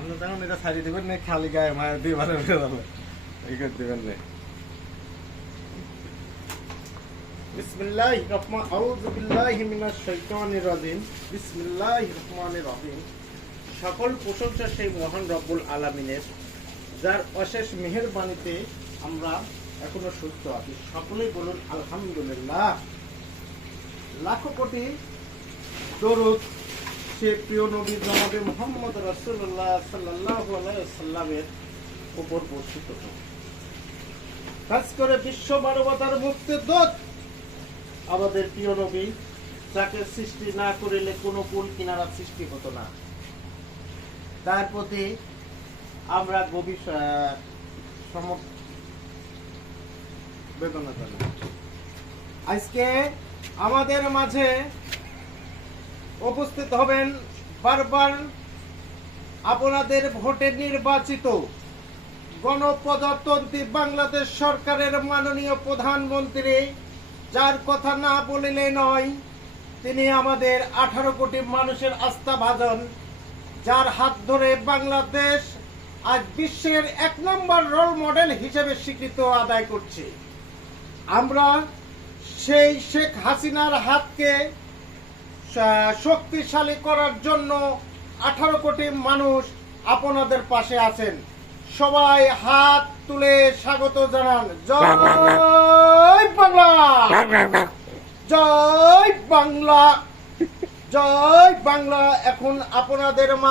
আপনি তখন এটা ছাড়িয়ে দেবেন না, খালি গায়ে মায়ের দিয়ে ভালো এই করে দেবেন না। বিসমিল্লাহির রহমান আউযু বিল্লাহি মিনাশ শাইতানির রাজিম। বিসমিল্লাহির রহমানির রহিম। সকল প্রশংসা সেই মহান রব্বুল আলামিনের, যার অশেষ মেহেরবানিতে আমরা এখনো সুস্থ আছি। সকলেই বলুন আলহামদুলিল্লাহ। লাখো কোটি দরুদ সে প্রিয় নবী জনাবে মুহাম্মদ রাসূলুল্লাহ সাল্লাল্লাহু আলাইহি ওয়াসাল্লামের উপর বর্ষিত হোক। খাস করে বিশ্ব মানবতার মুক্তির দূত আমাদের প্রিয় নবী, যাকে সৃষ্টি না করিলে কোনো কুল কিনারা সৃষ্টি হতো না, তার প্রতি আমরা গভীর সমবেদনা জানাই। আজকে আমাদের মাঝে উপস্থিত হবেন বারবার আপনাদের ভোটে নির্বাচিত গণপ্রজাতন্ত্রী বাংলাদেশ সরকারের মাননীয় প্রধানমন্ত্রী, যার কথা না বলিলে নয়। তিনি আমাদের 18 কোটি মানুষের আস্থাভাজন, যার হাত ধরে বাংলাদেশ আজ বিশ্বের 1 নম্বর রোল মডেল হিসেবে স্বীকৃতি আদায় করছে। আমরা সেই শেখ হাসিনার হাতকে শক্তিশালী করার জন্য 18 কোটি মানুষ আপনাদের পাশে আছেন। সবাই হাত তুলে স্বাগত জানান। জয় বাংলা, জয় বাংলা, জয় বাংলা। এখন আপনাদের মাঝে